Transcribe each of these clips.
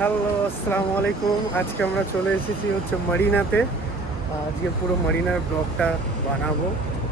Hello, আসসালামু আলাইকুম। আজকে আমরা চলে এসেছি হচ্ছে মারিনাতে। আজকে পুরো মারিনার ব্লগটা বানাবো।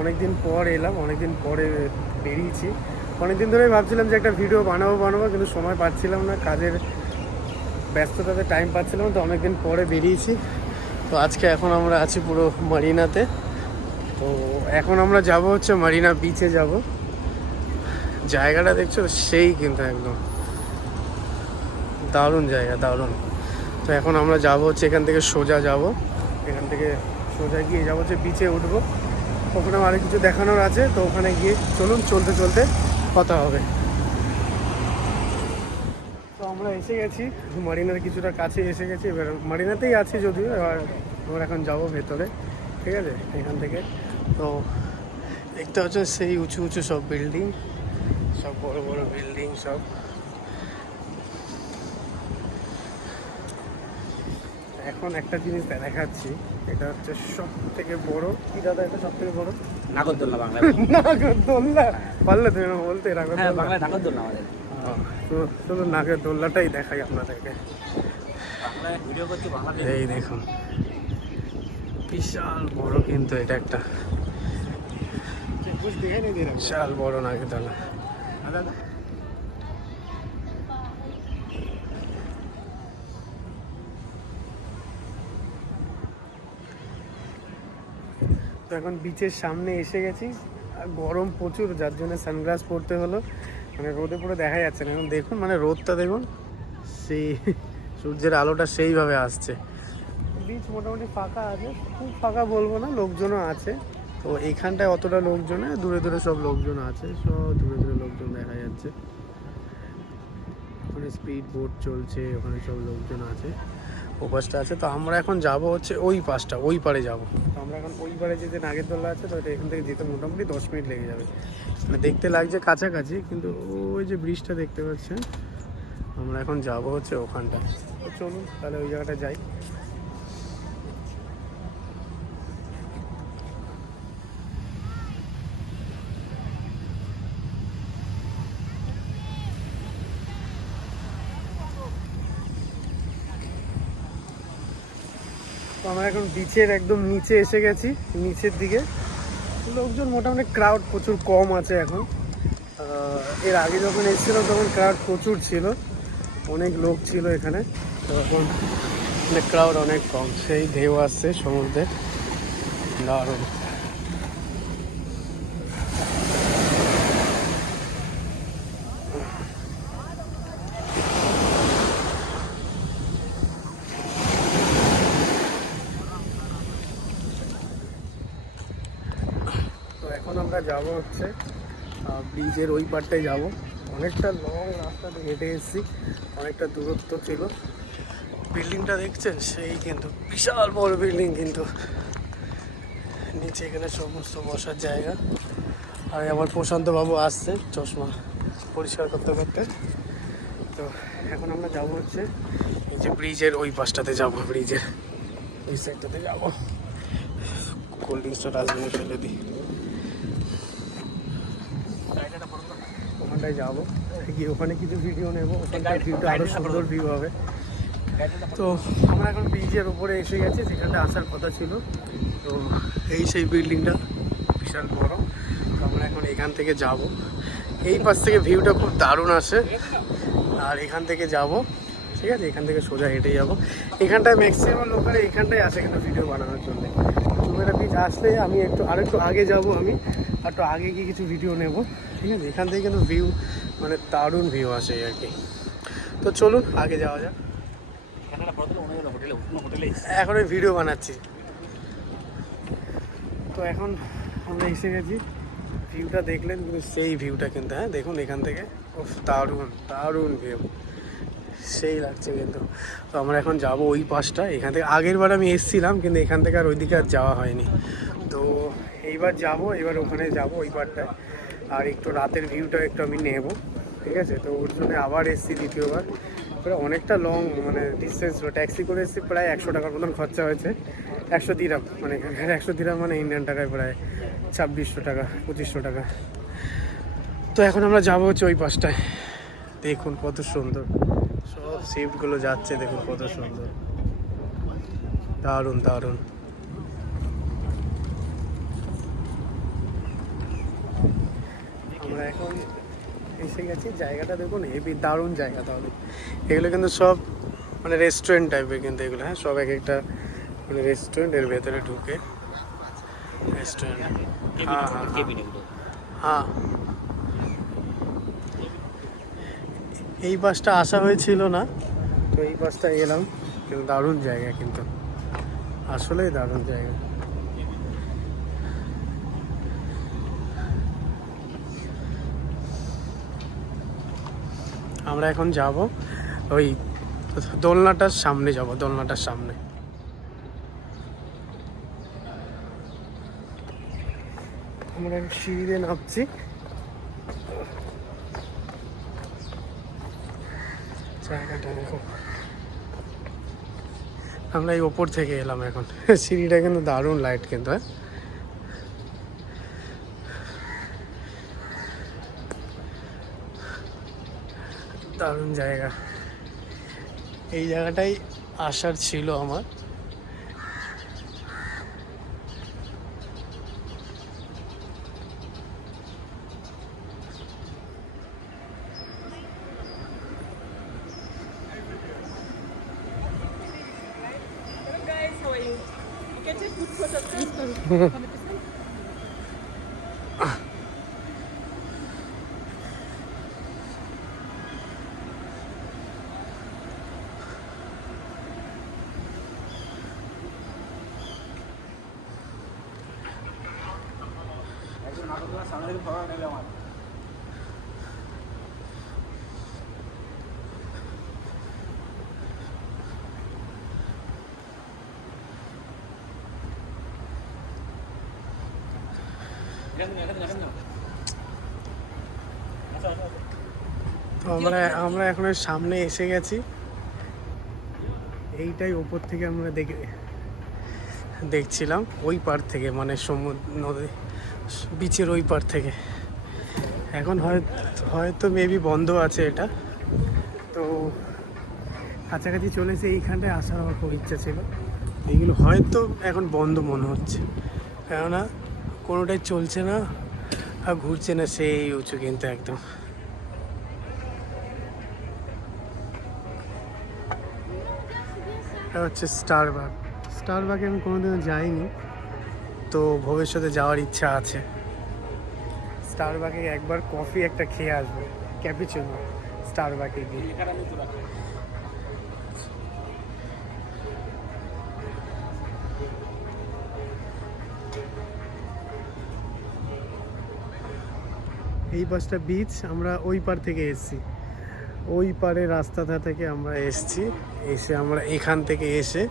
অনেকদিন পর এলাম, অনেকদিন পরে বেরিয়েছি। অনেকদিন ধরেই ভাবছিলাম যে একটা ভিডিও বানাবো, কিন্তু সময় পাচ্ছিলাম না, কাজের ব্যস্ততাতে টাইম পাচ্ছিলাম না, তো অনেকদিন পরে বেরিয়েছি। তো আজকে এখন আমরা আছি পুরো মারিনাতে। তো এখন আমরা যাব হচ্ছে মারিনা বিচে যাব। জায়গাটা দেখছো সেই, কিন্তু একদম দারুণ জায়গা, দারুণ। তো এখন আমরা যাব হচ্ছে এখান থেকে সোজা যাব, এখান থেকে সোজা গিয়ে যাবো হচ্ছে বিচে উঠবো। ওখানেও আরও কিছু দেখানোর আছে, তো ওখানে গিয়ে চলুন চলতে চলতে কথা হবে। তো আমরা এসে গেছি মারিনার কিছুটা কাছে এসে গেছি, এবার মারিনাতেই আছি যদিও। এবার আমরা এখন যাবো ভেতরে, ঠিক আছে, এখান থেকে। তো দেখতে হচ্ছে সেই উঁচু উঁচু সব বিল্ডিং, সব বড় বড় বিল্ডিং সব। এখন একটা জিনিস দেখাচ্ছি, এটা হচ্ছে সব থেকে বড়। কি দাদা এটা সব থেকে বড়? নাগরদোল্লা বাংলায়। নাগরদোল্লা পারলে তুমি বলতে? হ্যাঁ, নাগরদোল্লা, বাংলায় নাগরদোল্লা আমাদের। তো শুধু নাগরদোল্লাটাই দেখাই আপনাদেরকে। বাংলায় ভিডিও করছি বাংলাতে। এই দেখুন, বিশাল বড়, কিন্তু এটা একটা বিশাল বড় নাগরদোল্লা। তো এখন বিচের সামনে এসে গেছি। আর গরম প্রচুর, যার জন্য সানগ্লাস পরতে হলো, মানে রোদে পুরো দেখা যাচ্ছে না। এখন দেখুন, মানে রোদটা দেখুন, সেই সূর্যের আলোটা সেইভাবে আসছে। বিচ মোটামুটি ফাঁকা আছে, খুব ফাঁকা বলবো না, লোকজনও আছে। তো এইখানটায় অতটা লোকজন, দূরে দূরে সব লোকজন আছে, সব দূরে দূরে লোকজন দেখা যাচ্ছে। ওখানে স্পিড বোট চলছে, ওখানে সব লোকজন আছে, ও পাশটা আছে। তো আমরা এখন যাব হচ্ছে ওই পাশটা, ওই পারে যাব। তো আমরা এখন ওই পারে যে নাগরদোল্লা আছে, তো এটা এখান থেকে যেতে মোটামুটি 10 মিনিট লেগে যাবে। মানে দেখতে লাগছে কাছাকাছি, কিন্তু ওই যে ব্রিজটা দেখতে পাচ্ছেন, আমরা এখন যাব হচ্ছে ওখানটায়। তো চলুন তাহলে ওই জায়গাটা যাই। তো আমরা এখন বিচের একদম নিচে এসে গেছি, নিচের দিকে। লোকজন মোটামুটি, ক্রাউড প্রচুর কম আছে এখন। এর আগে যখন এসেছিলাম তখন ক্রাউড প্রচুর ছিল, অনেক লোক ছিল এখানে। তো এখন মানে ক্রাউড অনেক কম, সেই ঢেউ আসছে সমুদ্রের, দারুণ। তো এখন আমরা যাব হচ্ছে ব্রিজের ওই পারটায় যাব। অনেকটা লং রাস্তাতে হেঁটে এসেছি, অনেকটা দূরত্ব ছিল। বিল্ডিংটা দেখছেন সেই, কিন্তু বিশাল বড় বিল্ডিং, কিন্তু নিচে এখানে সমস্ত বসার জায়গা। আর আমার প্রশান্ত বাবু আসছে চশমা পরিষ্কার করতে করতে। তো এখন আমরা যাব হচ্ছে এই যে ব্রিজের ওই পাশটাতে যাব, ব্রিজের ওই সাইডটাতে যাব। কোল্ড ড্রিঙ্কসটা ডাস্টবিনে ফেলে দিই, ওখানটায় যাবো, গিয়ে ওখানে কিছু ভিডিও নেবো। ওখানটায় ভিউটা আরও সুন্দর ভিউ হবে। তো আমরা এখন ব্রিজের উপরে এসে গেছি, যেখানটা আসার কথা ছিল। তো এই সেই বিল্ডিংটা বিশাল বড়। তো আমরা এখন এখান থেকে যাব, এই পাশ থেকে ভিউটা খুব দারুণ আসে। আর এখান থেকে যাব, ঠিক আছে, এখান থেকে সোজা হেঁটে যাব। এখানটায় ম্যাক্সিমাম লোকেরা এখানটায় আসে কিন্তু ভিডিও বানানোর জন্য। চুমেরা বিচ আসলে আমি আরেকটু আগে যাব, আমি একটু আগে গিয়ে কিছু ভিডিও নেব, ঠিক আছে। এখান থেকে কিন্তু ভিউ, মানে দারুণ ভিউ আসে আর কি। তো চলুন আগে যাওয়া যাক। এখন ওই ভিডিও বানাচ্ছি। তো এখন আমরা এসে গেছি, ভিউটা দেখলেন কিন্তু সেই ভিউটা, কিন্তু হ্যাঁ দেখুন এখান থেকে, দারুণ দারুণ ভিউ, সেই লাগছে কিন্তু। তো আমরা এখন যাব ওই পাশটা। এখান থেকে আগের বার আমি এসেছিলাম, কিন্তু এখান থেকে আর ওইদিকে আর যাওয়া হয়নি। তো এইবার যাব, এবার ওখানে যাব ওই পারটায়। আর একটু রাতের ভিউটা একটু আমি নেব, ঠিক আছে। তো ওর জন্য আবার এসেছি দ্বিতীয়বার। প্রায় অনেকটা লং, মানে ডিস্টেন্স, ট্যাক্সি করে এসেছি, প্রায় 100 টাকার মতন খরচা হয়েছে। 100 দিরাম, মানে 100 দিরাম মানে ইন্ডিয়ান টাকায় প্রায় 2600 টাকা 2500 টাকা। তো এখন আমরা যাবো হচ্ছে ওই পাশটায়, দেখুন কত সুন্দর, সব শিফটগুলো যাচ্ছে দেখুন কত সুন্দর, দারুণ দারুণ। আমরা এখন এসে গেছি, জায়গাটা দেখুন হেভি দারুণ জায়গা। তাহলে এগুলো কিন্তু সব মানে রেস্টুরেন্ট টাইপের, কিন্তু এগুলো হ্যাঁ সব এক একটা মানে রেস্টুরেন্টের ভেতরে ঢুকে রেস্টুরেন্ট। হ্যাঁ হ্যাঁ হ্যাঁ, এই বাসটা আসা হয়েছিল না, তো এই বাসটা এলাম। কিন্তু দারুণ জায়গা, কিন্তু আসলেই দারুণ জায়গা। আমরা এখন যাব ওই দোলনাটার সামনে, যাব দোলনাটার সামনে। আমরা সিঁড়িতে নামছি। জায়গাটা দেখো, আমরা এই ওপর থেকে এলাম এখন। সিঁড়িটা কিন্তু দারুণ লাইট, কিন্তু হ্যাঁ দারুণ জায়গা। এই জায়গাটাই আসার ছিল আমার। Guys, how are you? You can take good photos. Come this way. একজন নাটকের সামনে থেকে ফটো নিলে আমার তো আমরা এখন এর সামনে এসে গেছি। এইটাই ওপর থেকে আমরা দেখছিলাম, ওই পার থেকে, মানে সমুদ্র নদী বিচের ওই পার থেকে। এখন হয়তো মেবি বন্ধ আছে এটা, তো কাছাকাছি চলেছে। এইখানটায় আসার আমার খুব ইচ্ছা ছিল। এইগুলো হয়তো এখন বন্ধ মনে হচ্ছে, কেননা কোনোটাই চলছে না আর ঘুরছে না সেই উঁচু, কিন্তু একদম। এটা হচ্ছে স্টারবাগে আমি কোনোদিনও যাইনি, তো ভবিষ্যতে যাওয়ার ইচ্ছা আছে। স্টারবাগে একবার কফি একটা খেয়ে আসবো, ক্যাপুচিনো, স্টারবাগে গিয়ে। এই বাসটা বিচ, আমরা ওই পার থেকে এসেছি, ওই পারে রাস্তাটা থেকে আমরা এসে আমরা এখান থেকে এসে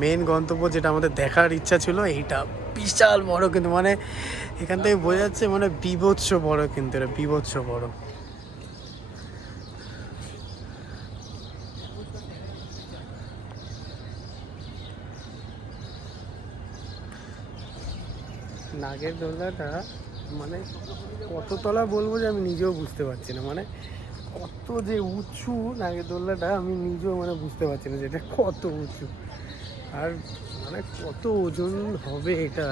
মেন গন্তব্য যেটা আমাদের দেখার ইচ্ছা ছিল, এইটা বিশাল বড়, কিন্তু মানে এখান থেকে বোঝা যাচ্ছে মানে বীভৎস বড়, কিন্তু এটা বীভৎস বড়। নাগের দোলনাটা মানে কত তলা বলবো যে আমি নিজেও বুঝতে পারছি না, মানে কত যে উঁচু নাগের দোলনাটা আমি নিজেও মানে বুঝতে পারছি না যে এটা কত উঁচু, আর মানে কত ওজন হবে এটা,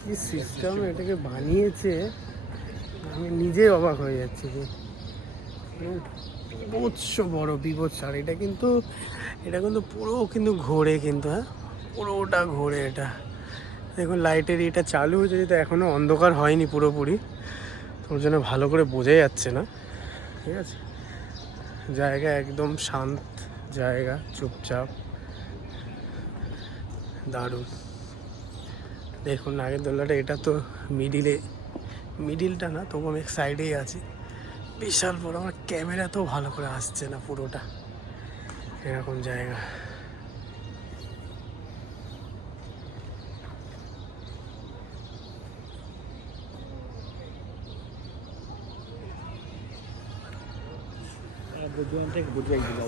কি সিস্টেম এটাকে বানিয়েছে আমি নিজেই অবাক হয়ে যাচ্ছি যে বিভৎস বড়, বিভৎস। আর এটা কিন্তু পুরো কিন্তু ঘোরে, কিন্তু হ্যাঁ পুরোটা ঘোরে। এটা দেখুন লাইটের এটা চালু হয়েছে, যেটা এখনও অন্ধকার হয়নি পুরোপুরি, তোর জন্য ভালো করে বোঝা যাচ্ছে না, ঠিক আছে। জায়গা একদম শান্ত জায়গা, চুপচাপ, দারুণ। দেখুন নাগের দোলনাটা, এটা তো মিডিলটা না, তবু আমি সাইডেই আছি। বিশাল বড়, আমার ক্যামেরাতেও ভালো করে আসছে না পুরোটা, এরকম জায়গা।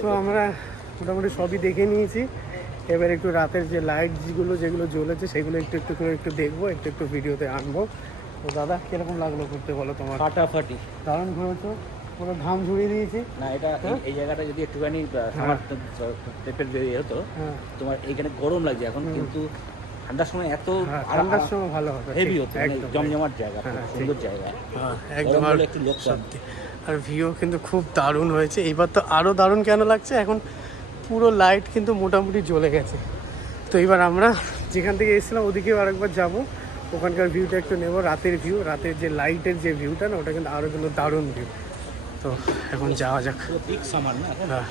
তো আমরা মোটামুটি সবই দেখে নিয়েছি। এবার একটু রাতের যে লাইটসগুলো যেগুলো জ্বলেছে সেগুলো একটু করে দেখবো, একটু ভিডিওতে আনবো। তো দাদা কিরকম লাগলো ঘুরতে বলো তোমার? ফাটাফাটি, দারুণ ঘুরেছো। পুরো ঘাম ঝুড়িয়ে দিয়েছি। না এটা এই জায়গাটা যদি একটুখানি সামার টেপের বেরিয়ে হতো হ্যাঁ তোমার এইখানে গরম লাগছে এখন, কিন্তু ঠান্ডার সময় এত হ্যাঁ, ঠান্ডার সময় ভালো হবে, হেভি ঠিক, হতো, মানে একদম, জমজমাট জায়গা, খুব হ্যাঁ, সুন্দর জায়গা। হ্যাঁ একদম। গরম আর হলে একটু লোক কম। সত্যি, আর ভিউ কিন্তু খুব দারুণ হয়েছে। এইবার তো আরও দারুণ কেন লাগছে, এখন পুরো লাইট কিন্তু মোটামুটি জ্বলে গেছে। তো এবার আমরা যেখান থেকে এসেছিলাম ওদিকেও আরেকবার যাব, ওখানকার ভিউটা একটু নেব, রাতের ভিউ, রাতের যে লাইটের যে ভিউটা না ওটা কিন্তু আরও কিন্তু দারুণ ভিউ। তো এখন যাওয়া যাক। পুরো পিক সামার না এখন। হ্যাঁ